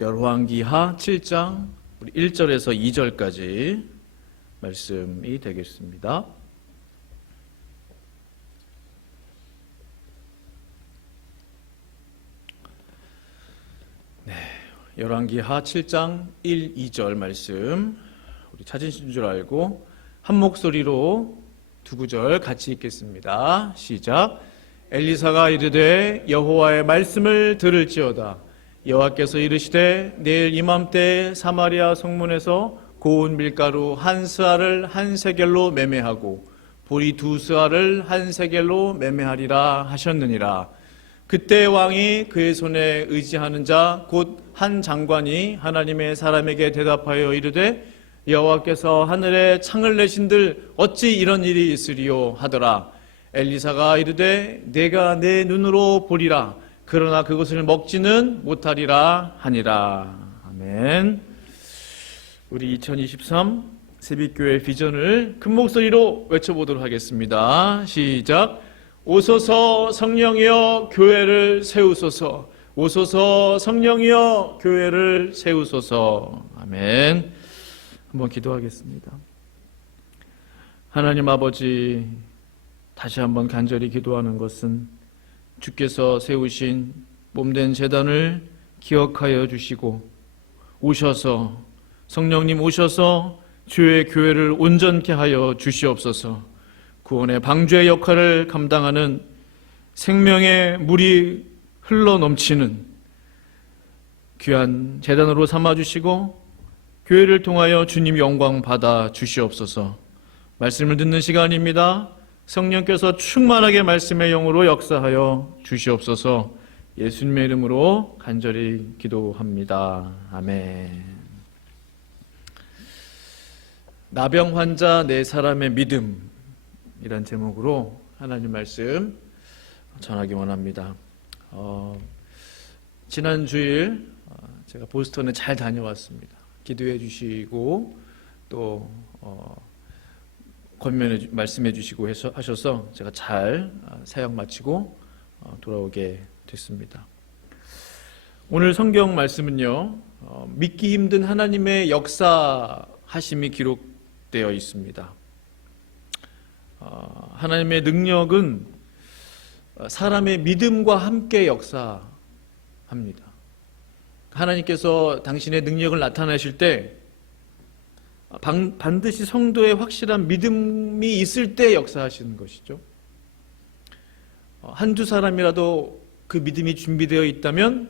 열왕기하 7장 1절에서 2절까지 말씀이 되겠습니다. 열왕기하 7장 1, 2절 말씀 우리 찾으신 줄 알고 한 목소리로 두 구절 같이 읽겠습니다. 시작. 엘리사가 이르되 여호와의 말씀을 들을지어다. 여호와께서 이르시되 내일 이맘때 사마리아 성문에서 고운 밀가루 한 스아를 한 세겔로 매매하고 보리 두 스아를 한 세겔로 매매하리라 하셨느니라. 그때 왕이 그의 손에 의지하는 자 곧 한 장관이 하나님의 사람에게 대답하여 이르되 여호와께서 하늘에 창을 내신들 어찌 이런 일이 있으리요 하더라. 엘리사가 이르되 내가 내 눈으로 보리라. 그러나 그것을 먹지는 못하리라 하니라. 아멘. 우리 2023 새벽교회 비전을 큰 목소리로 외쳐보도록 하겠습니다. 시작. 오소서 성령이여 교회를 세우소서. 오소서 성령이여 교회를 세우소서. 아멘. 한번 기도하겠습니다. 하나님 아버지, 다시 한번 간절히 기도하는 것은 주께서 세우신 몸된 제단을 기억하여 주시고 오셔서 성령님 오셔서 주의 교회를 온전케 하여 주시옵소서. 구원의 방주의 역할을 감당하는 생명의 물이 흘러 넘치는 귀한 제단으로 삼아주시고 교회를 통하여 주님 영광 받아 주시옵소서. 말씀을 듣는 시간입니다. 성령께서 충만하게 말씀의 영으로 역사하여 주시옵소서. 예수님의 이름으로 간절히 기도합니다. 아멘. 나병 환자 네 사람의 믿음이란 제목으로 하나님 말씀 전하기 원합니다. 지난 주일 제가 보스턴에 잘 다녀왔습니다. 기도해 주시고 또 권면해 말씀해 주시고 하셔서 제가 잘 사역 마치고 돌아오게 됐습니다. 오늘 성경 말씀은요, 믿기 힘든 하나님의 역사하심이 기록되어 있습니다. 하나님의 능력은 사람의 믿음과 함께 역사합니다. 하나님께서 당신의 능력을 나타내실 때 반드시 성도의 확실한 믿음이 있을 때 역사하시는 것이죠. 한두 사람이라도 그 믿음이 준비되어 있다면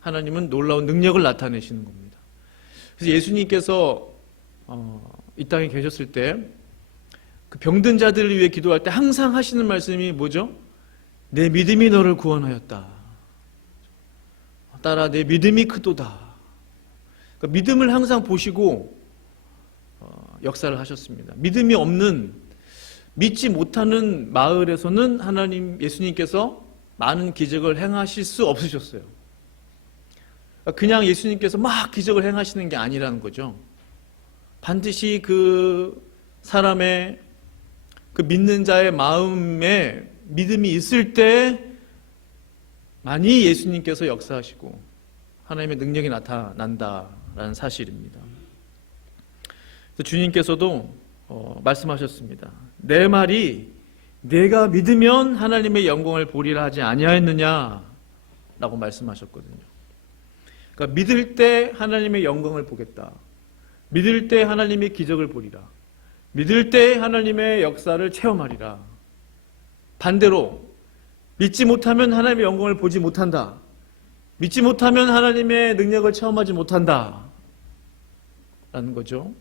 하나님은 놀라운 능력을 나타내시는 겁니다. 그래서 예수님께서 이 땅에 계셨을 때 그 병든 자들을 위해 기도할 때 항상 하시는 말씀이 뭐죠? 내 믿음이 너를 구원하였다. 따라 내 믿음이 크도다. 그러니까 믿음을 항상 보시고 역사를 하셨습니다. 믿음이 없는, 믿지 못하는 마을에서는 예수님께서 많은 기적을 행하실 수 없으셨어요. 그냥 예수님께서 막 기적을 행하시는 게 아니라는 거죠. 반드시 그 사람의 그 믿는 자의 마음에 믿음이 있을 때 많이 예수님께서 역사하시고 하나님의 능력이 나타난다라는 사실입니다. 주님께서도 말씀하셨습니다. 내 말이 내가 믿으면 하나님의 영광을 보리라 하지 아니하였느냐 라고 말씀하셨거든요. 그러니까 믿을 때 하나님의 영광을 보겠다. 믿을 때 하나님의 기적을 보리라. 믿을 때 하나님의 역사를 체험하리라. 반대로 믿지 못하면 하나님의 영광을 보지 못한다. 믿지 못하면 하나님의 능력을 체험하지 못한다 라는 거죠.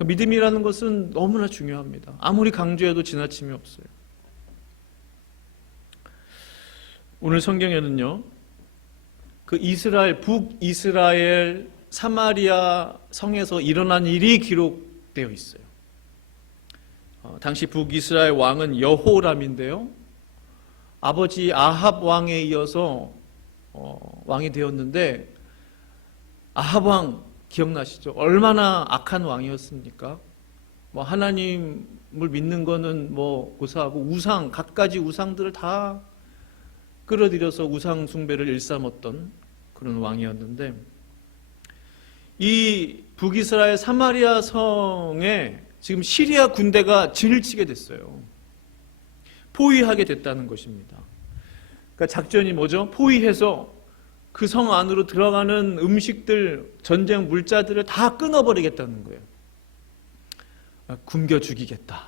믿음이라는 것은 너무나 중요합니다. 아무리 강조해도 지나침이 없어요. 오늘 성경에는요, 그 북이스라엘 사마리아 성에서 일어난 일이 기록되어 있어요. 당시 북이스라엘 왕은 여호람인데요, 아버지 아합 왕에 이어서 왕이 되었는데, 아합 왕 기억나시죠? 얼마나 악한 왕이었습니까? 하나님을 믿는 거는 고사하고 갖가지 우상들을 다 끌어들여서 우상 숭배를 일삼았던 그런 왕이었는데, 이 북이스라엘 사마리아 성에 지금 시리아 군대가 진을 치게 됐어요. 포위하게 됐다는 것입니다. 그러니까 작전이 뭐죠? 포위해서 그 성 안으로 들어가는 음식들, 전쟁 물자들을 다 끊어버리겠다는 거예요. 굶겨 죽이겠다.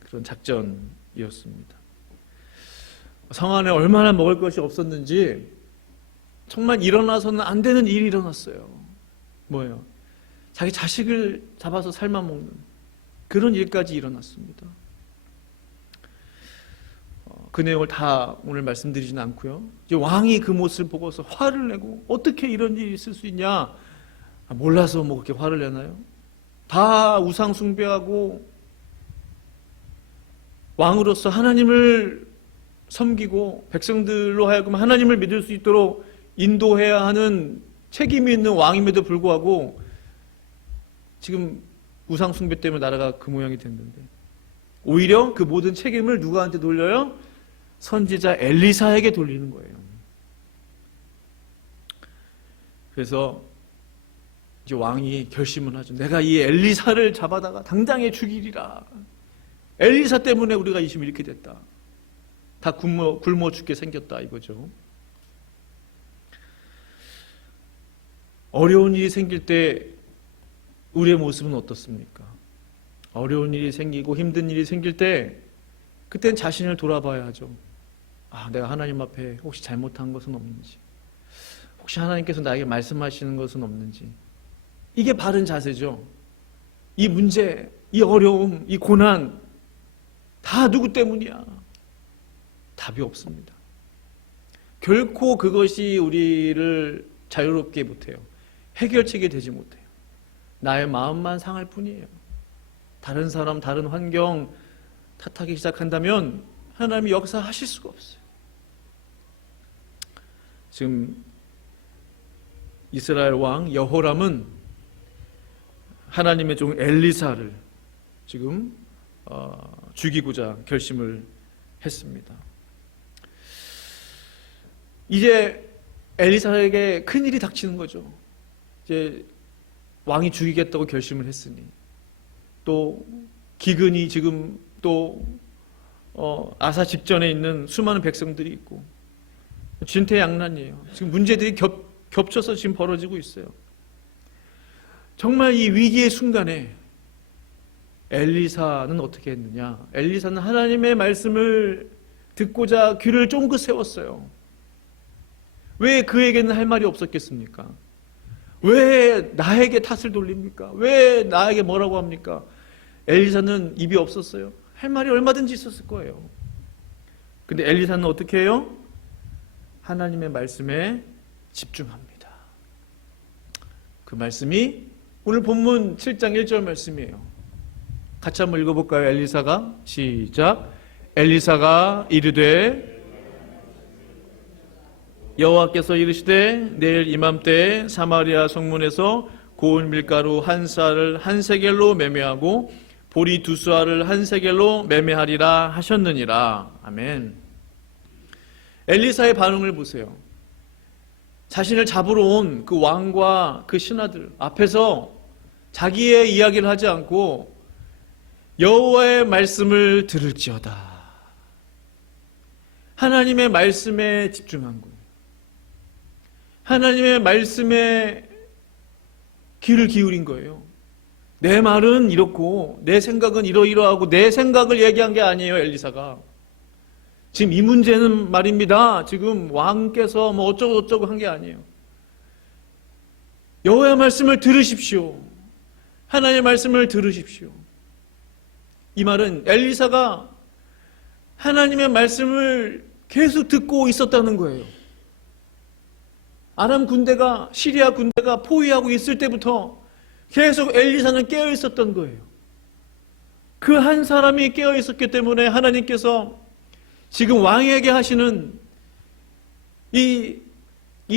그런 작전이었습니다. 성 안에 얼마나 먹을 것이 없었는지 정말 일어나서는 안 되는 일이 일어났어요. 뭐예요? 자기 자식을 잡아서 삶아먹는 그런 일까지 일어났습니다. 그 내용을 다 오늘 말씀드리지는 않고요. 이제 왕이 그 모습을 보고서 화를 내고 어떻게 이런 일이 있을 수 있냐? 몰라서 뭐 그렇게 화를 내나요? 다 우상 숭배하고 왕으로서 하나님을 섬기고 백성들로 하여금 하나님을 믿을 수 있도록 인도해야 하는 책임이 있는 왕임에도 불구하고 지금 우상 숭배 때문에 나라가 그 모양이 됐는데, 오히려 그 모든 책임을 누구한테 돌려요? 선지자 엘리사에게 돌리는 거예요. 그래서 이제 왕이 결심을 하죠. 내가 이 엘리사를 잡아다가 당장에 죽이리라. 엘리사 때문에 우리가 이 심이 이렇게 됐다. 다 굶어 죽게 생겼다 이거죠. 어려운 일이 생길 때 우리의 모습은 어떻습니까? 어려운 일이 생기고 힘든 일이 생길 때 그땐 자신을 돌아봐야 하죠. 내가 하나님 앞에 혹시 잘못한 것은 없는지, 혹시 하나님께서 나에게 말씀하시는 것은 없는지. 이게 바른 자세죠. 이 문제, 이 어려움, 이 고난 다 누구 때문이야? 답이 없습니다. 결코 그것이 우리를 자유롭게 못해요. 해결책이 되지 못해요. 나의 마음만 상할 뿐이에요. 다른 사람, 다른 환경 탓하기 시작한다면 하나님이 역사하실 수가 없어요. 지금 이스라엘 왕 여호람은 하나님의 종 엘리사를 지금 죽이고자 결심을 했습니다. 이제 엘리사에게 큰일이 닥치는 거죠. 이제 왕이 죽이겠다고 결심을 했으니 또 기근이 지금 또 아사 직전에 있는 수많은 백성들이 있고 진퇴양난이에요. 지금 문제들이 겹쳐서 지금 벌어지고 있어요. 정말 이 위기의 순간에 엘리사는 어떻게 했느냐? 엘리사는 하나님의 말씀을 듣고자 귀를 쫑긋 세웠어요. 왜 그에게는 할 말이 없었겠습니까? 왜 나에게 탓을 돌립니까? 왜 나에게 뭐라고 합니까? 엘리사는 입이 없었어요. 할 말이 얼마든지 있었을 거예요. 근데 엘리사는 어떻게 해요? 하나님의 말씀에 집중합니다. 그 말씀이 오늘 본문 7장 1절 말씀이에요. 같이 한번 읽어볼까요? 엘리사가 시작. 엘리사가 이르되 여호와께서 이르시되 내일 이맘때에 사마리아 성문에서 고운 밀가루 한 쌀을 한 세겔로 매매하고 보리 두 수알을 한 세겔로 매매하리라 하셨느니라. 아멘. 엘리사의 반응을 보세요. 자신을 잡으러 온 그 왕과 그 신하들 앞에서 자기의 이야기를 하지 않고 여호와의 말씀을 들을지어다. 하나님의 말씀에 집중한 거예요. 하나님의 말씀에 귀를 기울인 거예요. 내 말은 이렇고 내 생각은 이러이러하고 내 생각을 얘기한 게 아니에요. 엘리사가 지금 이 문제는 말입니다. 지금 왕께서 뭐 어쩌고 한 게 아니에요. 여호와의 말씀을 들으십시오. 하나님의 말씀을 들으십시오. 이 말은 엘리사가 하나님의 말씀을 계속 듣고 있었다는 거예요. 아람 군대가, 시리아 군대가 포위하고 있을 때부터 계속 엘리사는 깨어 있었던 거예요. 그 한 사람이 깨어 있었기 때문에 하나님께서 지금 왕에게 하시는 이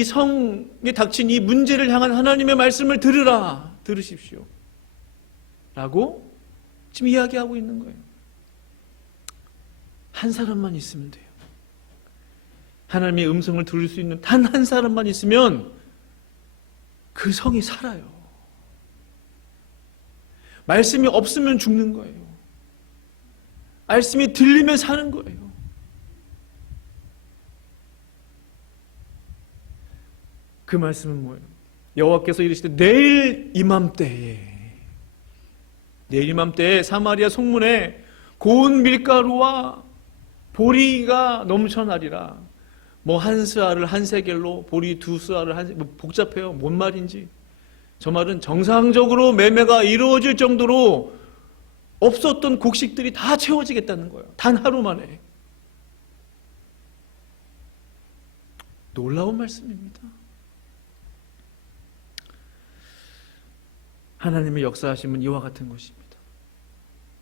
성에 닥친 이 문제를 향한 하나님의 말씀을 들으십시오 라고 지금 이야기하고 있는 거예요. 한 사람만 있으면 돼요. 하나님의 음성을 들을 수 있는 단 한 사람만 있으면 그 성이 살아요. 말씀이 없으면 죽는 거예요. 말씀이 들리면 사는 거예요. 그 말씀은 뭐예요? 여호와께서 이르시되 내일 이맘때에 사마리아 송문에 고운 밀가루와 보리가 넘쳐나리라. 뭐 한 스아를 한 세겔로, 보리 두 스아를 한 뭐 복잡해요. 뭔 말인지. 저 말은 정상적으로 매매가 이루어질 정도로 없었던 곡식들이 다 채워지겠다는 거예요. 단 하루 만에. 놀라운 말씀입니다. 하나님의 역사하심은 이와 같은 것입니다.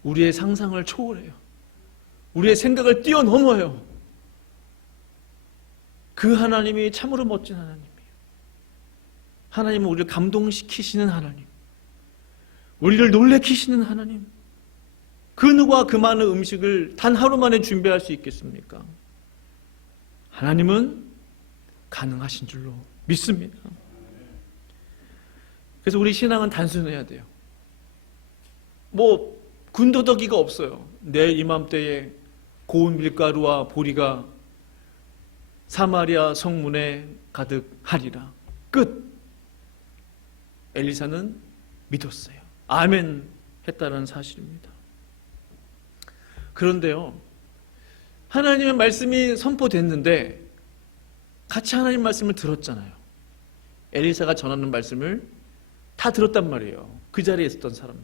우리의 상상을 초월해요. 우리의 생각을 뛰어넘어요. 그 하나님이 참으로 멋진 하나님이에요. 하나님은 우리를 감동시키시는 하나님, 우리를 놀래키시는 하나님. 그 누가 그 많은 음식을 단 하루 만에 준비할 수 있겠습니까? 하나님은 가능하신 줄로 믿습니다. 그래서 우리 신앙은 단순해야 돼요. 뭐 군더더기가 없어요. 내일 이맘때에 고운 밀가루와 보리가 사마리아 성문에 가득하리라. 끝. 엘리사는 믿었어요. 아멘 했다는 사실입니다. 그런데요, 하나님의 말씀이 선포됐는데 같이 하나님 말씀을 들었잖아요. 엘리사가 전하는 말씀을 다 들었단 말이에요. 그 자리에 있었던 사람.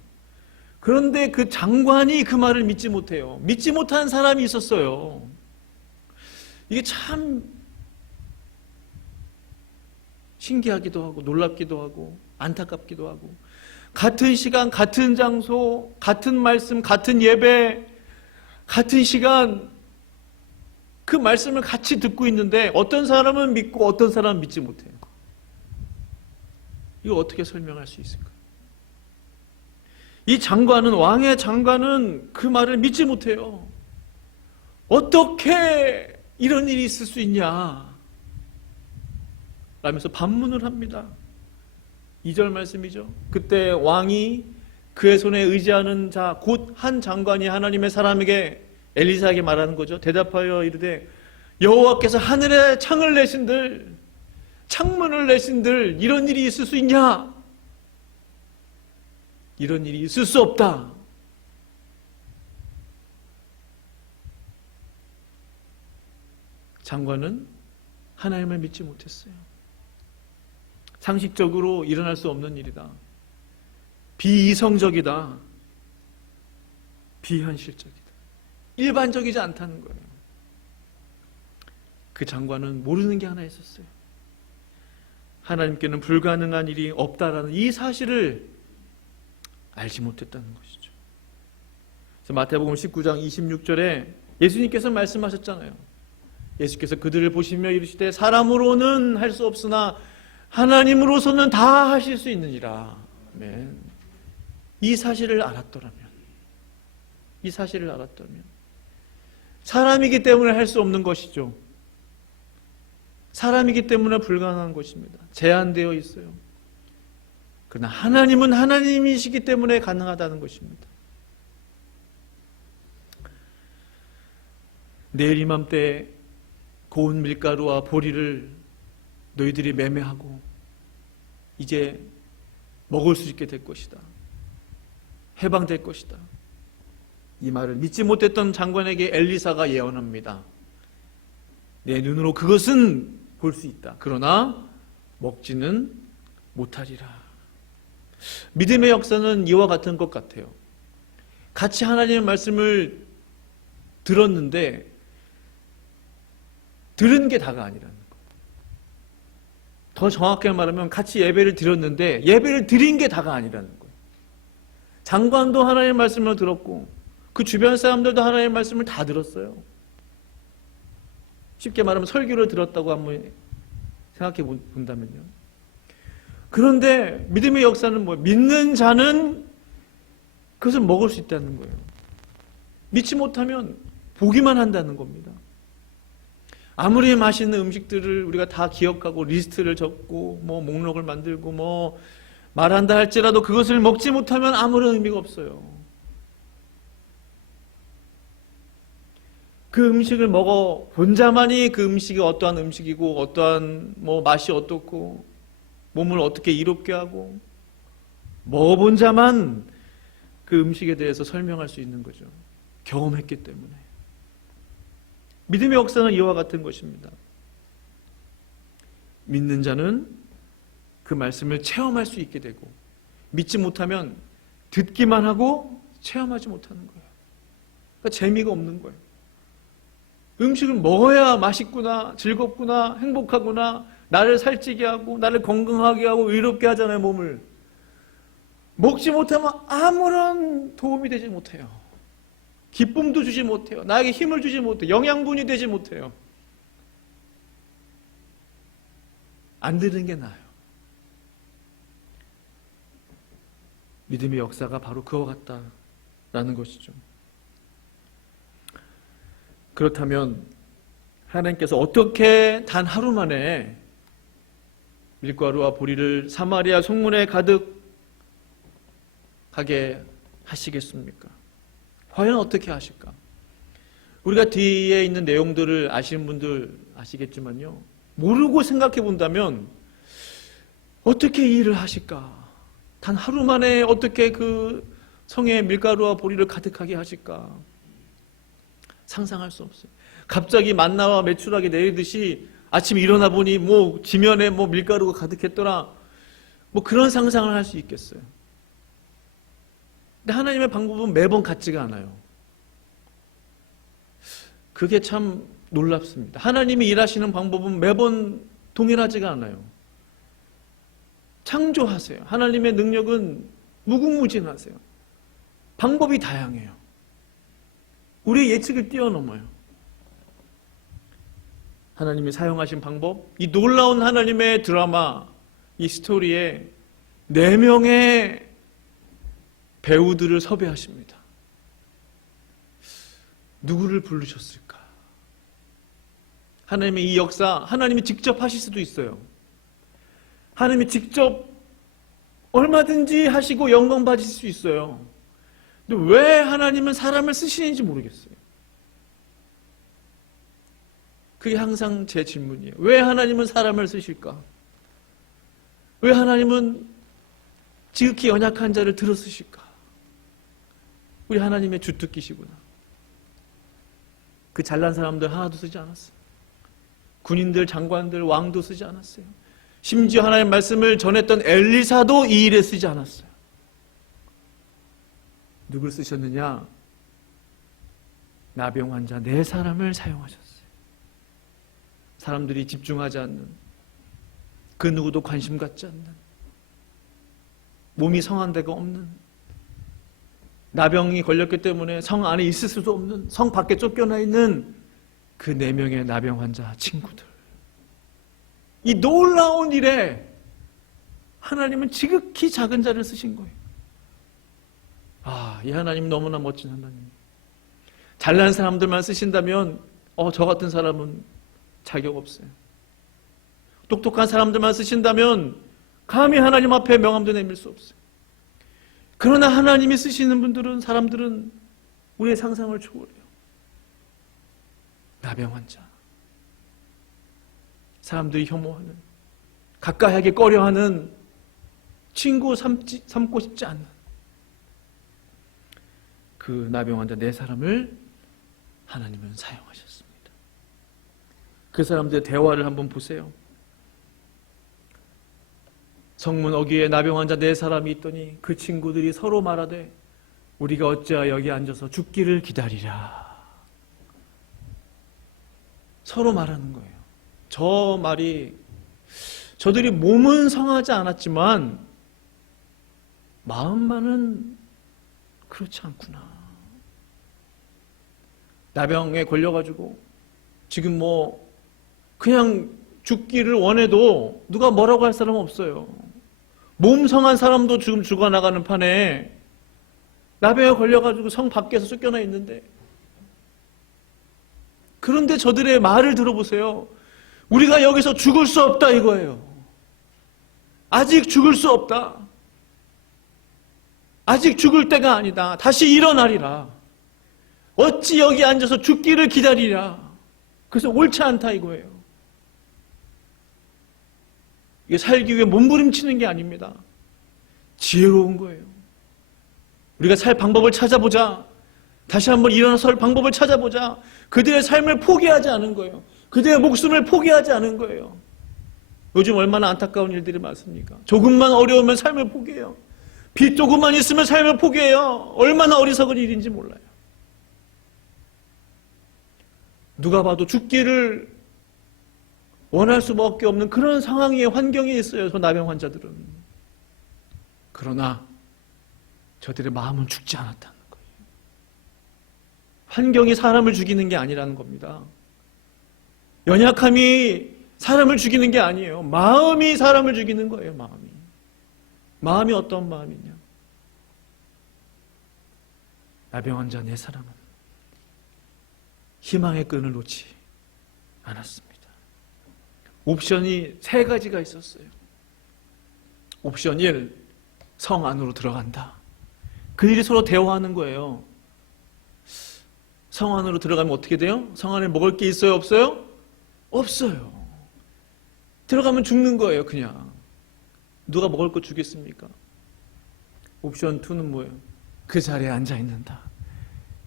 그런데 그 장관이 그 말을 믿지 못해요. 믿지 못한 사람이 있었어요. 이게 참 신기하기도 하고 놀랍기도 하고 안타깝기도 하고, 같은 시간, 같은 장소, 같은 말씀, 같은 예배, 같은 시간 그 말씀을 같이 듣고 있는데 어떤 사람은 믿고 어떤 사람은 믿지 못해요. 이거 어떻게 설명할 수 있을까요? 이 장관은, 왕의 장관은 그 말을 믿지 못해요. 어떻게 이런 일이 있을 수 있냐 라면서 반문을 합니다. 2절 말씀이죠. 그때 왕이 그의 손에 의지하는 자 곧 한 장관이 하나님의 사람에게, 엘리사에게 말하는 거죠. 대답하여 이르되 여호와께서 하늘에 창을 내신들, 창문을 내신들 이런 일이 있을 수 있냐? 이런 일이 있을 수 없다. 장관은 하나님을 믿지 못했어요. 상식적으로 일어날 수 없는 일이다. 비이성적이다. 비현실적이다. 일반적이지 않다는 거예요. 그 장관은 모르는 게 하나 있었어요. 하나님께는 불가능한 일이 없다라는 이 사실을 알지 못했다는 것이죠. 그래서 마태복음 19장 26절에 예수님께서 말씀하셨잖아요. 예수께서 그들을 보시며 이르시되 사람으로는 할 수 없으나 하나님으로서는 다 하실 수 있느니라. 아멘. 이 사실을 알았더라면, 사람이기 때문에 할 수 없는 것이죠. 사람이기 때문에 불가능한 것입니다. 제한되어 있어요. 그러나 하나님은 하나님이시기 때문에 가능하다는 것입니다. 내일 이맘때 고운 밀가루와 보리를 너희들이 매매하고 이제 먹을 수 있게 될 것이다. 해방될 것이다. 이 말을 믿지 못했던 장관에게 엘리사가 예언합니다. 내 눈으로 그것은 볼 수 있다. 그러나 먹지는 못하리라. 믿음의 역사는 이와 같은 것 같아요. 같이 하나님의 말씀을 들었는데 들은 게 다가 아니라는 거예요. 더 정확하게 말하면 같이 예배를 드렸는데 예배를 드린 게 다가 아니라는 거예요. 장관도 하나님의 말씀을 들었고 그 주변 사람들도 하나님의 말씀을 다 들었어요. 쉽게 말하면 설교를 들었다고 한번 생각해 본다면요. 그런데 믿음의 역사는 뭐예요? 믿는 자는 그것을 먹을 수 있다는 거예요. 믿지 못하면 보기만 한다는 겁니다. 아무리 맛있는 음식들을 우리가 다 기억하고 리스트를 적고 뭐 목록을 만들고 뭐 말한다 할지라도 그것을 먹지 못하면 아무런 의미가 없어요. 그 음식을 먹어 본 자만이 그 음식이 어떠한 음식이고 어떠한 뭐 맛이 어떻고 몸을 어떻게 이롭게 하고 먹어본 자만 그 음식에 대해서 설명할 수 있는 거죠. 경험했기 때문에. 믿음의 역사는 이와 같은 것입니다. 믿는 자는 그 말씀을 체험할 수 있게 되고 믿지 못하면 듣기만 하고 체험하지 못하는 거예요. 그러니까 재미가 없는 거예요. 음식을 먹어야 맛있구나, 즐겁구나, 행복하구나, 나를 살찌게 하고 나를 건강하게 하고 의롭게 하잖아요, 몸을. 먹지 못하면 아무런 도움이 되지 못해요. 기쁨도 주지 못해요. 나에게 힘을 주지 못해요. 영양분이 되지 못해요. 안 들은 게 나아요. 믿음의 역사가 바로 그와 같다라는 것이죠. 그렇다면 하나님께서 어떻게 단 하루 만에 밀가루와 보리를 사마리아 성문에 가득하게 하시겠습니까? 과연 어떻게 하실까? 우리가 뒤에 있는 내용들을 아시는 분들 아시겠지만요, 모르고 생각해 본다면 어떻게 이 일을 하실까? 단 하루 만에 어떻게 그 성에 밀가루와 보리를 가득하게 하실까? 상상할 수 없어요. 갑자기 만나와 메추라기 내리듯이 아침에 일어나 보니 뭐 지면에 뭐 밀가루가 가득했더라, 뭐 그런 상상을 할 수 있겠어요. 근데 하나님의 방법은 매번 같지가 않아요. 그게 참 놀랍습니다. 하나님이 일하시는 방법은 매번 동일하지가 않아요. 창조하세요. 하나님의 능력은 무궁무진하세요. 방법이 다양해요. 우리의 예측을 뛰어넘어요. 하나님이 사용하신 방법, 이 놀라운 하나님의 드라마, 이 스토리에 4명의 배우들을 섭외하십니다. 누구를 부르셨을까? 하나님의 이 역사, 하나님이 직접 하실 수도 있어요. 하나님이 직접 얼마든지 하시고 영광 받으실 수 있어요. 근데 왜 하나님은 사람을 쓰시는지 모르겠어요. 그게 항상 제 질문이에요. 왜 하나님은 사람을 쓰실까? 왜 하나님은 지극히 연약한 자를 들어 쓰실까? 우리 하나님의 주특기시구나. 그 잘난 사람들 하나도 쓰지 않았어요. 군인들, 장관들, 왕도 쓰지 않았어요. 심지어 하나님의 말씀을 전했던 엘리사도 이 일에 쓰지 않았어요. 누굴 쓰셨느냐? 나병 환자 4사람을 사용하셨어요. 사람들이 집중하지 않는, 그 누구도 관심 갖지 않는, 몸이 성한 데가 없는, 나병이 걸렸기 때문에 성 안에 있을 수도 없는, 성 밖에 쫓겨나 있는 그 4명의 나병 환자 친구들. 이 놀라운 일에 하나님은 지극히 작은 자를 쓰신 거예요. 이 하나님 너무나 멋진 하나님. 잘난 사람들만 쓰신다면 저 같은 사람은 자격 없어요. 똑똑한 사람들만 쓰신다면 감히 하나님 앞에 명함도 내밀 수 없어요. 그러나 하나님이 쓰시는 분들은, 사람들은 우리의 상상을 초월해요. 나병 환자, 사람들이 혐오하는, 가까이 하기 꺼려하는, 친구 삼고 싶지 않는 그 나병 환자 4사람을 하나님은 사용하셨습니다. 그 사람들의 대화를 한번 보세요. 성문 어귀에 나병 환자 4사람이 있더니 그 친구들이 서로 말하되 우리가 어찌하여 여기 앉아서 죽기를 기다리랴. 서로 말하는 거예요. 저 말이, 저들이 몸은 성하지 않았지만 마음만은 그렇지 않구나. 나병에 걸려가지고 지금 뭐 그냥 죽기를 원해도 누가 뭐라고 할 사람은 없어요. 몸 성한 사람도 지금 죽어나가는 판에 나병에 걸려가지고 성 밖에서 쫓겨나 있는데 그런데 저들의 말을 들어보세요. 우리가 여기서 죽을 수 없다 이거예요. 아직 죽을 수 없다. 아직 죽을 때가 아니다. 다시 일어나리라. 어찌 여기 앉아서 죽기를 기다리랴. 그래서 옳지 않다 이거예요. 이게 살기 위해 몸부림치는 게 아닙니다. 지혜로운 거예요. 우리가 살 방법을 찾아보자. 다시 한번 일어나서 살 방법을 찾아보자. 그들의 삶을 포기하지 않은 거예요. 그들의 목숨을 포기하지 않은 거예요. 요즘 얼마나 안타까운 일들이 많습니까? 조금만 어려우면 삶을 포기해요. 빚 조금만 있으면 삶을 포기해요. 얼마나 어리석은 일인지 몰라요. 누가 봐도 죽기를 원할 수밖에 없는 그런 상황의 환경에 있어요. 저 나병 환자들은. 그러나 저들의 마음은 죽지 않았다는 거예요. 환경이 사람을 죽이는 게 아니라는 겁니다. 연약함이 사람을 죽이는 게 아니에요. 마음이 사람을 죽이는 거예요. 마음이 어떤 마음이냐. 나병 환자 네 사람은 희망의 끈을 놓지 않았습니다. 옵션이 세 가지가 있었어요. 옵션 1, 성 안으로 들어간다. 그들이 서로 대화하는 거예요. 성 안으로 들어가면 어떻게 돼요? 성 안에 먹을 게 있어요? 없어요? 없어요. 들어가면 죽는 거예요, 그냥. 누가 먹을 거 주겠습니까? 옵션 2는 뭐예요? 그 자리에 앉아 있는다.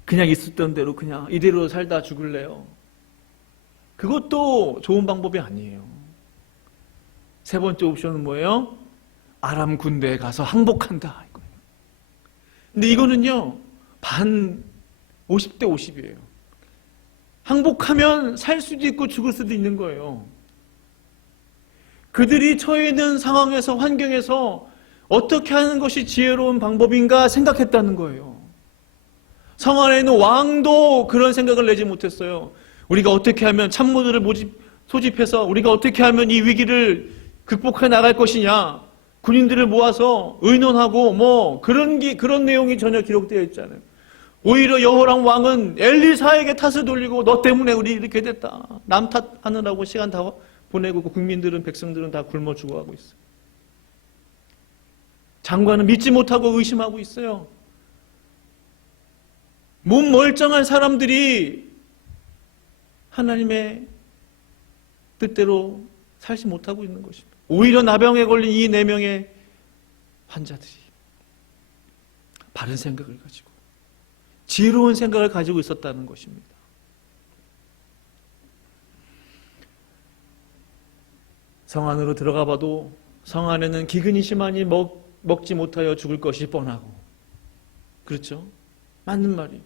그냥 있었던 대로 그냥 이대로 살다 죽을래요. 그것도 좋은 방법이 아니에요. 세 번째 옵션은 뭐예요? 아람 군대에 가서 항복한다. 이거예요. 근데 이거는요, 50대 50이에요. 항복하면 살 수도 있고 죽을 수도 있는 거예요. 그들이 처해 있는 상황에서, 환경에서 어떻게 하는 것이 지혜로운 방법인가 생각했다는 거예요. 성 안에 있는 왕도 그런 생각을 내지 못했어요. 우리가 어떻게 하면 참모들을 소집해서 우리가 어떻게 하면 이 위기를 극복해 나갈 것이냐, 군인들을 모아서 의논하고 그런 내용이 전혀 기록되어 있지 않아요. 오히려 여호람 왕은 엘리사에게 탓을 돌리고 너 때문에 우리 이렇게 됐다. 남 탓하느라고 시간 다 보내고 국민들은, 백성들은 다 굶어 죽어가고 있어요. 장관은 믿지 못하고 의심하고 있어요. 몸 멀쩡한 사람들이 하나님의 뜻대로 살지 못하고 있는 것입니다. 오히려 나병에 걸린 이 4명의 환자들이 바른 생각을 가지고 지혜로운 생각을 가지고 있었다는 것입니다. 성 안으로 들어가 봐도 성 안에는 기근이 심하니 먹지 못하여 죽을 것이 뻔하고, 그렇죠? 맞는 말이에요.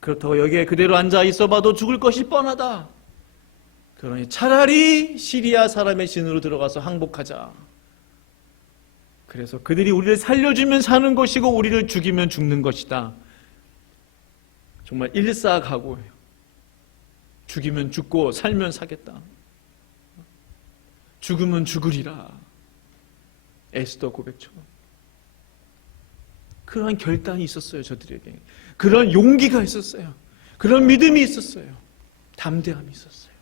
그렇다고 여기에 그대로 앉아 있어 봐도 죽을 것이 뻔하다. 그러니 차라리 시리아 사람의 진으로 들어가서 항복하자. 그래서 그들이 우리를 살려주면 사는 것이고 우리를 죽이면 죽는 것이다. 정말 일사각오예요. 죽이면 죽고 살면 사겠다. 죽으면 죽으리라. 에스더 고백처럼. 그러한 결단이 있었어요, 저들에게. 그런 용기가 있었어요. 그런 믿음이 있었어요. 담대함이 있었어요.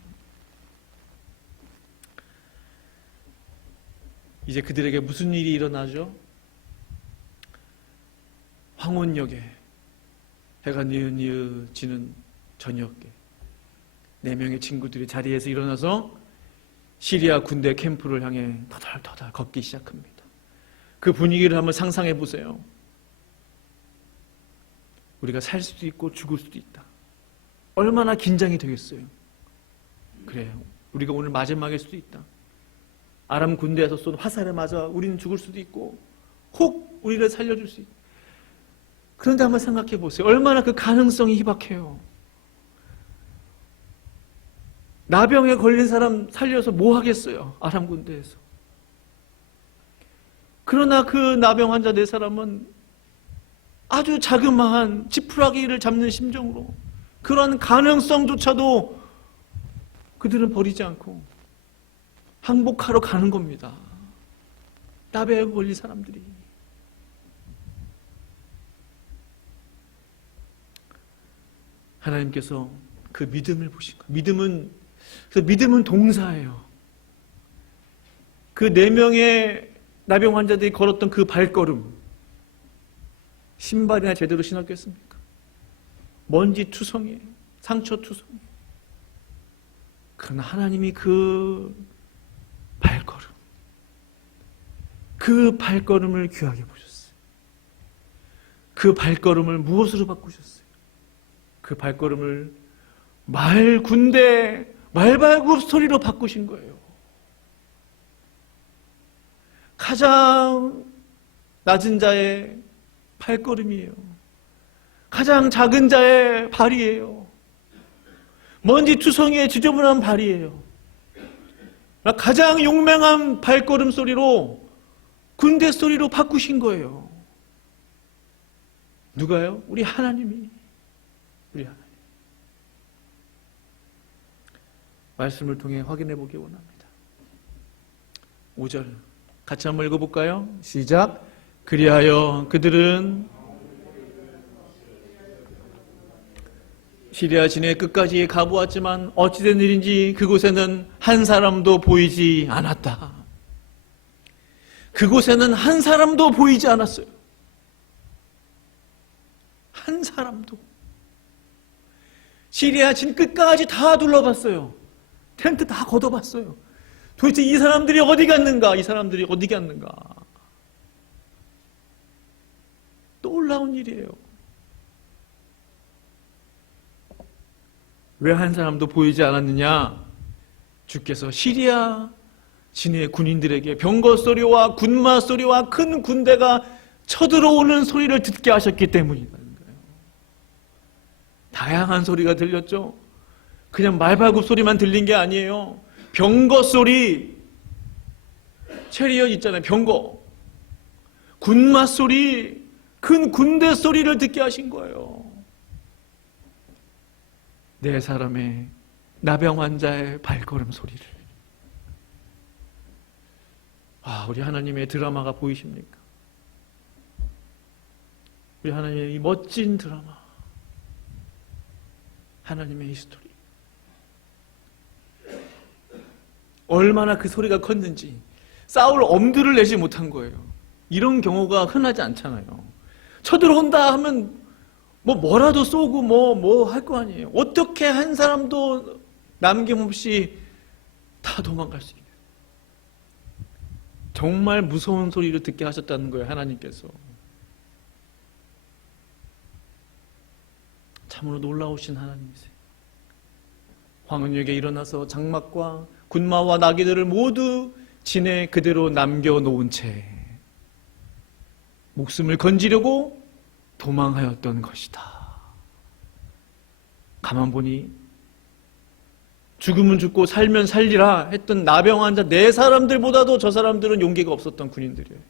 이제 그들에게 무슨 일이 일어나죠? 황혼역에 해가 뉘어지는 저녁에 4명의 친구들이 자리에서 일어나서 시리아 군대 캠프를 향해 터덜터덜 걷기 시작합니다. 그 분위기를 한번 상상해 보세요. 우리가 살 수도 있고 죽을 수도 있다. 얼마나 긴장이 되겠어요. 그래, 우리가 오늘 마지막일 수도 있다. 아람 군대에서 쏜 화살에 맞아 우리는 죽을 수도 있고 혹 우리를 살려줄 수 있다. 그런데 한번 생각해 보세요. 얼마나 그 가능성이 희박해요. 나병에 걸린 사람 살려서 뭐 하겠어요? 아람 군대에서. 그러나 그 나병 환자 4사람은 아주 자그마한 지푸라기를 잡는 심정으로 그런 가능성조차도 그들은 버리지 않고 항복하러 가는 겁니다. 나병에 걸린 사람들이. 하나님께서 그 믿음을 보신 거예요. 믿음은 동사예요. 그 4명의 나병 환자들이 걸었던 그 발걸음, 신발이나 제대로 신었겠습니까? 먼지 투성이에요. 상처 투성이에요. 그러나 하나님이 그 발걸음을 귀하게 보셨어요. 그 발걸음을 무엇으로 바꾸셨어요? 그 발걸음을 말발굽 소리로 바꾸신 거예요. 가장 낮은 자의 발걸음이에요. 가장 작은 자의 발이에요. 먼지 투성이의 지저분한 발이에요. 가장 용맹한 발걸음 소리로, 군대 소리로 바꾸신 거예요. 누가요? 우리 하나님이. 우리 하나님. 말씀을 통해 확인해 보기 원합니다. 5절 같이 한번 읽어볼까요? 시작. 그리하여 그들은 시리아 진해 끝까지 가보았지만 어찌된 일인지 그곳에는 한 사람도 보이지 않았다. 그곳에는 한 사람도 보이지 않았어요. 한 사람도. 시리아 진 끝까지 다 둘러봤어요. 텐트 다 걷어봤어요. 도대체 이 사람들이 어디 갔는가? 이 사람들이 어디 갔는가? 놀라운 일이에요. 왜 한 사람도 보이지 않았느냐? 주께서 시리아 진해 군인들에게 병거 소리와 군마 소리와 큰 군대가 쳐들어오는 소리를 듣게 하셨기 때문이라는 거예요. 다양한 소리가 들렸죠. 그냥 말발굽 소리만 들린 게 아니에요. 병거 소리, 체리엇 있잖아요. 병거, 군마 소리, 큰 군대 소리를 듣게 하신 거예요. 네 사람의 나병 환자의 발걸음 소리를. 우리 하나님의 드라마가 보이십니까? 우리 하나님의 이 멋진 드라마, 하나님의 이 스토리. 얼마나 그 소리가 컸는지 싸울 엄두를 내지 못한 거예요. 이런 경우가 흔하지 않잖아요. 쳐들어온다 하면 뭐라도 쏘고 뭐 할 거 아니에요. 어떻게 한 사람도 남김없이 다 도망갈 수 있어요. 정말 무서운 소리를 듣게 하셨다는 거예요, 하나님께서. 참으로 놀라우신 하나님이세요. 황혼역에 일어나서 장막과 군마와 나귀들을 모두 진에 그대로 남겨놓은 채 목숨을 건지려고 도망하였던 것이다. 가만 보니 죽으면 죽고 살면 살리라 했던 나병 환자 4사람들보다도 저 사람들은 용기가 없었던 군인들이에요.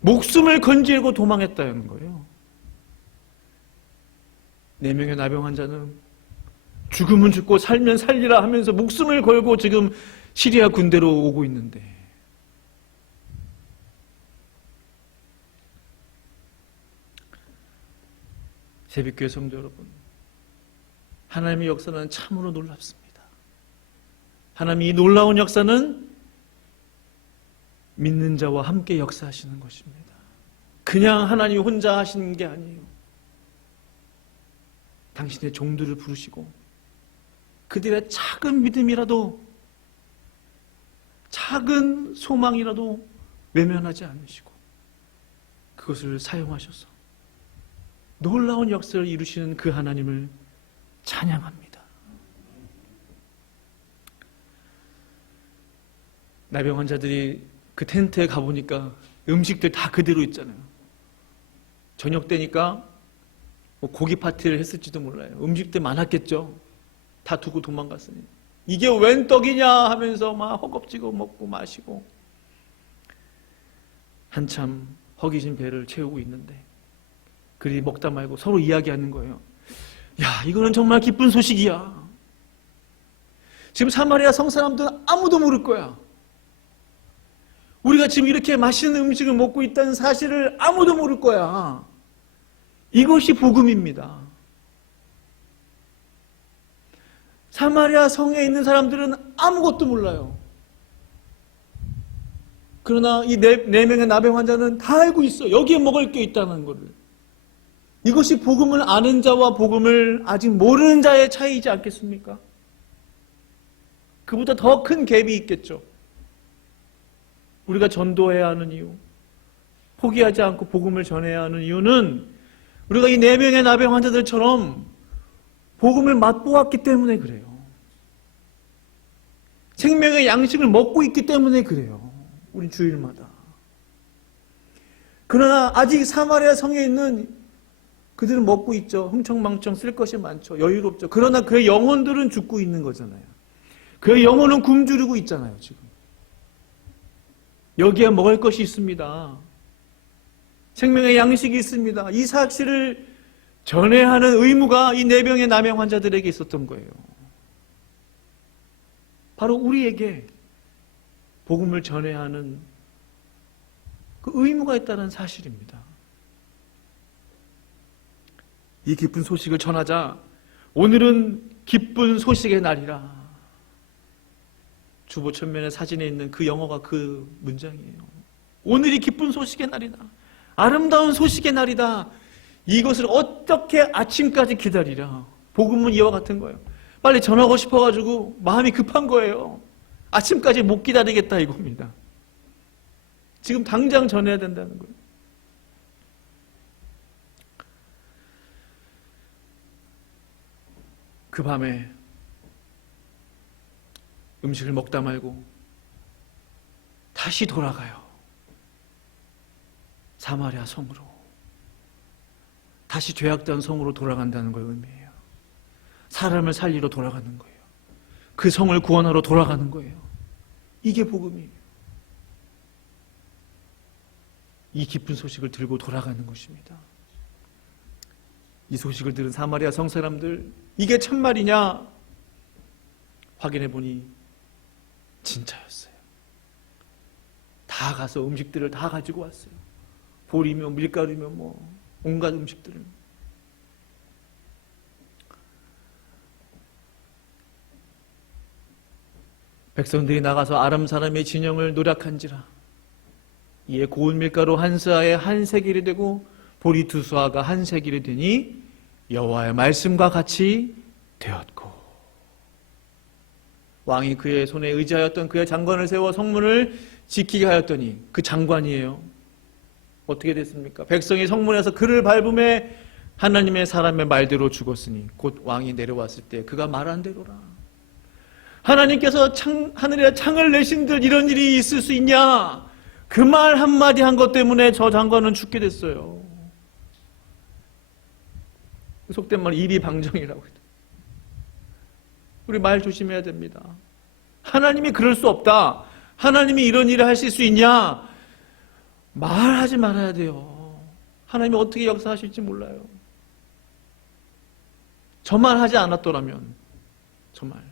목숨을 건지려고 도망했다는 거예요. 4명의 나병 환자는 죽으면 죽고 살면 살리라 하면서 목숨을 걸고 지금 시리아 군대로 오고 있는데, 새벽교회 성도 여러분, 하나님의 역사는 참으로 놀랍습니다. 하나님의 이 놀라운 역사는 믿는 자와 함께 역사하시는 것입니다. 그냥 하나님이 혼자 하시는 게 아니에요. 당신의 종들을 부르시고 그들의 작은 믿음이라도, 작은 소망이라도 외면하지 않으시고 그것을 사용하셔서 놀라운 역사를 이루시는 그 하나님을 찬양합니다. 나병 환자들이 그 텐트에 가보니까 음식들 다 그대로 있잖아요. 저녁 때니까 고기 파티를 했을지도 몰라요. 음식들 많았겠죠. 다 두고 도망갔으니. 이게 웬 떡이냐 하면서 막 허겁지겁 먹고 마시고 한참 허기진 배를 채우고 있는데, 그리 먹다 말고 서로 이야기하는 거예요. 야, 이거는 정말 기쁜 소식이야. 지금 사마리아 성 사람들은 아무도 모를 거야. 우리가 지금 이렇게 맛있는 음식을 먹고 있다는 사실을 아무도 모를 거야. 이것이 복음입니다. 사마리아 성에 있는 사람들은 아무것도 몰라요. 그러나 이 네 명의 나병 환자는 다 알고 있어. 여기에 먹을 게 있다는 것을. 이것이 복음을 아는 자와 복음을 아직 모르는 자의 차이이지 않겠습니까? 그보다 더 큰 갭이 있겠죠. 우리가 전도해야 하는 이유, 포기하지 않고 복음을 전해야 하는 이유는 우리가 이 네 명의 나병 환자들처럼 복음을 맛보았기 때문에 그래요. 생명의 양식을 먹고 있기 때문에 그래요. 우리 주일마다. 그러나 아직 사마리아 성에 있는 그들은 먹고 있죠. 흥청망청 쓸 것이 많죠. 여유롭죠. 그러나 그의 영혼들은 죽고 있는 거잖아요. 그의 영혼은 굶주리고 있잖아요, 지금. 여기에 먹을 것이 있습니다. 생명의 양식이 있습니다. 이 사실을 전해야 하는 의무가 이 네 명의 나병 환자들에게 있었던 거예요. 바로 우리에게 복음을 전해야 하는 그 의무가 있다는 사실입니다. 이 기쁜 소식을 전하자 오늘은 기쁜 소식의 날이라. 주보천면의 사진에 있는 그 영어가 그 문장이에요. 오늘이 기쁜 소식의 날이다. 아름다운 소식의 날이다. 이것을 어떻게 아침까지 기다리라. 복음은 이와 같은 거예요. 빨리 전하고 싶어가지고 마음이 급한 거예요. 아침까지 못 기다리겠다 이겁니다. 지금 당장 전해야 된다는 거예요. 그 밤에 음식을 먹다 말고 다시 돌아가요. 사마리아 성으로. 다시 죄악된 성으로 돌아간다는 걸 의미해요. 사람을 살리러 돌아가는 거예요. 그 성을 구원하러 돌아가는 거예요. 이게 복음이에요. 이 기쁜 소식을 들고 돌아가는 것입니다. 이 소식을 들은 사마리아 성 사람들, 이게 참말이냐? 확인해 보니 진짜였어요. 다 가서 음식들을 다 가지고 왔어요. 보리며 밀가루며 뭐 온갖 음식들을. 백성들이 나가서 아람 사람의 진영을 노략한지라. 이에 고운 밀가루 한 스아에 한 세겔이 되고 보리 두 수아가 한 세겔이 되니 여호와의 말씀과 같이 되었고. 왕이 그의 손에 의지하였던 그의 장관을 세워 성문을 지키게 하였더니 그 장관이에요. 어떻게 됐습니까? 백성이 성문에서 그를 밟음에 하나님의 사람의 말대로 죽었으니 곧 왕이 내려왔을 때 그가 말한 대로라. 하나님께서 하늘에 창을 내신들 이런 일이 있을 수 있냐? 그 말 한마디 한 것 때문에 저 장관은 죽게 됐어요. 속된 말 이비방정이라고 해요. 우리 말 조심해야 됩니다. 하나님이 그럴 수 없다. 하나님이 이런 일을 하실 수 있냐? 말하지 말아야 돼요. 하나님이 어떻게 역사하실지 몰라요. 저 말 하지 않았더라면, 저 말.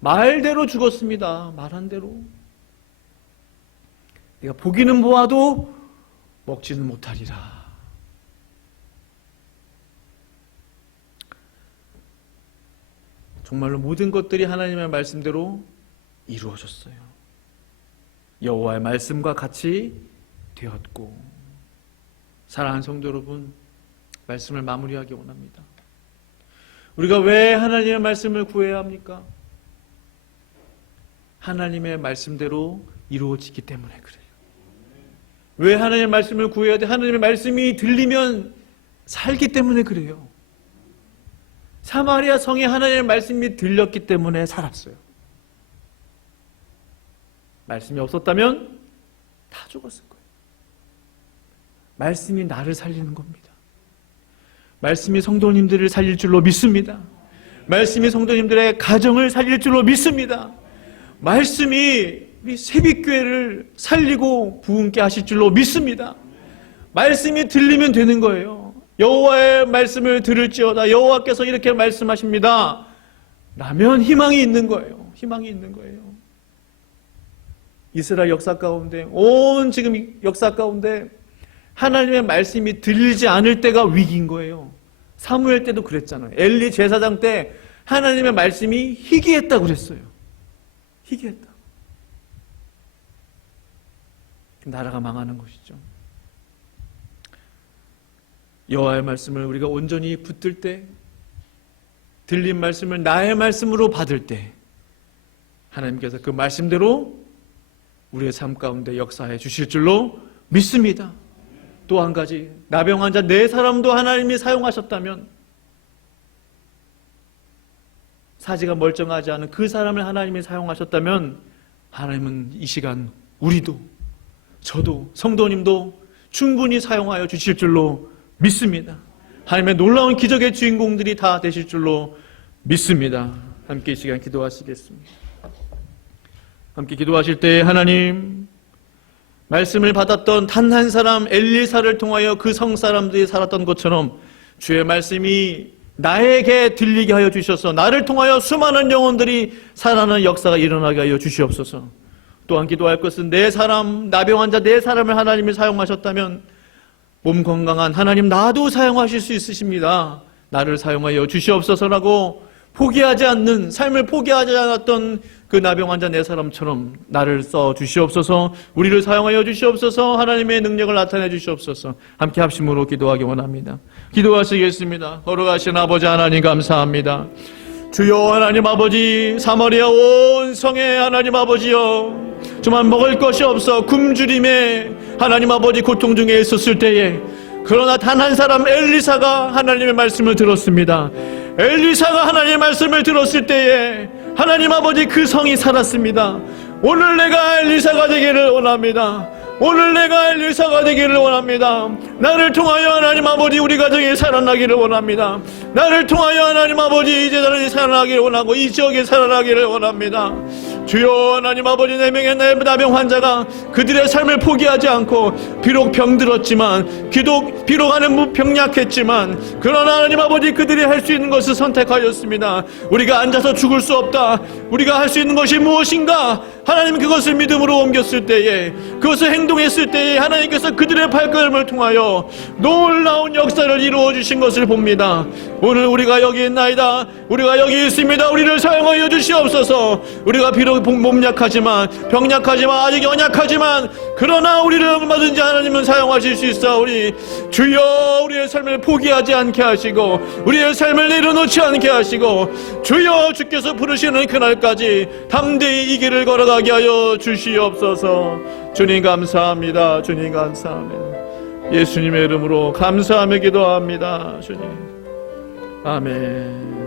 말대로 죽었습니다. 말한 대로. 내가 보기는 보아도 먹지는 못하리라. 정말로 모든 것들이 하나님의 말씀대로 이루어졌어요. 여호와의 말씀과 같이 되었고. 사랑하는 성도 여러분, 말씀을 마무리하기 원합니다. 우리가 왜 하나님의 말씀을 구해야 합니까? 하나님의 말씀대로 이루어지기 때문에 그래요. 왜 하나님의 말씀을 구해야 돼? 하나님의 말씀이 들리면 살기 때문에 그래요. 사마리아 성에 하나님의 말씀이 들렸기 때문에 살았어요. 말씀이 없었다면 다 죽었을 거예요. 말씀이 나를 살리는 겁니다. 말씀이 성도님들을 살릴 줄로 믿습니다. 말씀이 성도님들의 가정을 살릴 줄로 믿습니다. 말씀이 우리 새빛교회를 살리고 부흥케 하실 줄로 믿습니다. 말씀이 들리면 되는 거예요. 여호와의 말씀을 들을지어다. 여호와께서 이렇게 말씀하십니다. 라면 희망이 있는 거예요. 희망이 있는 거예요. 이스라엘 역사 가운데, 온 지금 역사 가운데 하나님의 말씀이 들리지 않을 때가 위기인 거예요. 사무엘 때도 그랬잖아요. 엘리 제사장 때 하나님의 말씀이 희귀했다고 그랬어요. 희귀했다. 나라가 망하는 것이죠. 여호와의 말씀을 우리가 온전히 붙들 때, 들린 말씀을 나의 말씀으로 받을 때 하나님께서 그 말씀대로 우리의 삶 가운데 역사해 주실 줄로 믿습니다. 또 한 가지, 나병 환자 4사람도 하나님이 사용하셨다면, 사지가 멀쩡하지 않은 그 사람을 하나님이 사용하셨다면, 하나님은 이 시간 우리도, 저도, 성도님도 충분히 사용하여 주실 줄로 믿습니다. 하나님의 놀라운 기적의 주인공들이 다 되실 줄로 믿습니다. 함께 이 시간 기도하시겠습니다. 함께 기도하실 때 하나님, 말씀을 받았던 단 한 사람 엘리사를 통하여 그 성사람들이 살았던 것처럼 주의 말씀이 나에게 들리게 하여 주셔서 나를 통하여 수많은 영혼들이 살아나는 역사가 일어나게 하여 주시옵소서. 또한 기도할 것은 4사람, 나병 환자 4사람을 하나님이 사용하셨다면 몸 건강한 하나님 나도 사용하실 수 있으십니다. 나를 사용하여 주시옵소서라고 포기하지 않는, 삶을 포기하지 않았던 그 나병 환자 4사람처럼 나를 써 주시옵소서, 우리를 사용하여 주시옵소서, 하나님의 능력을 나타내 주시옵소서. 함께 합심으로 기도하기 원합니다. 기도하시겠습니다. 걸어가신 아버지 하나님 감사합니다. 주여 하나님 아버지, 사마리아 온 성의 하나님 아버지여, 정말 먹을 것이 없어 굶주림에 하나님 아버지 고통 중에 있었을 때에, 그러나 단 한 사람 엘리사가 하나님의 말씀을 들었습니다. 엘리사가 하나님의 말씀을 들었을 때에 하나님 아버지 그 성이 살았습니다. 오늘 내가 엘리사가 되기를 원합니다. 오늘 내가 엘리사가 되기를 원합니다. 나를 통하여 하나님 아버지 우리 가정이 살아나기를 원합니다. 나를 통하여 하나님 아버지 이 재단이 살아나기를 원하고 이 지역이 살아나기를 원합니다. 주여 하나님 아버지 4명의 나병 환자가 그들의 삶을 포기하지 않고 비록 병들었지만, 비록 하는 무병약했지만, 그러나 하나님 아버지 그들이 할 수 있는 것을 선택하였습니다. 우리가 앉아서 죽을 수 없다, 우리가 할 수 있는 것이 무엇인가, 하나님 그것을 믿음으로 옮겼을 때에, 그것을 행동했을 때에 하나님께서 그들의 발걸음을 통하여 놀라운 역사를 이루어 주신 것을 봅니다. 오늘 우리가 여기 있나이다, 우리가 여기 있습니다. 우리를 사용하여 주시옵소서. 우리가 비록 몸약하지만, 병약하지만, 아직 연약하지만, 그러나 우리를 얼마든지 하나님은 사용하실 수 있어. 우리 주여 우리의 삶을 포기하지 않게 하시고 우리의 삶을 내려놓지 않게 하시고, 주여 주께서 부르시는 그날까지 담대히 이 길을 걸어가게 하여 주시옵소서. 주님 감사합니다. 주님 감사합니다. 예수님의 이름으로 감사하며 기도합니다. 주님 아멘.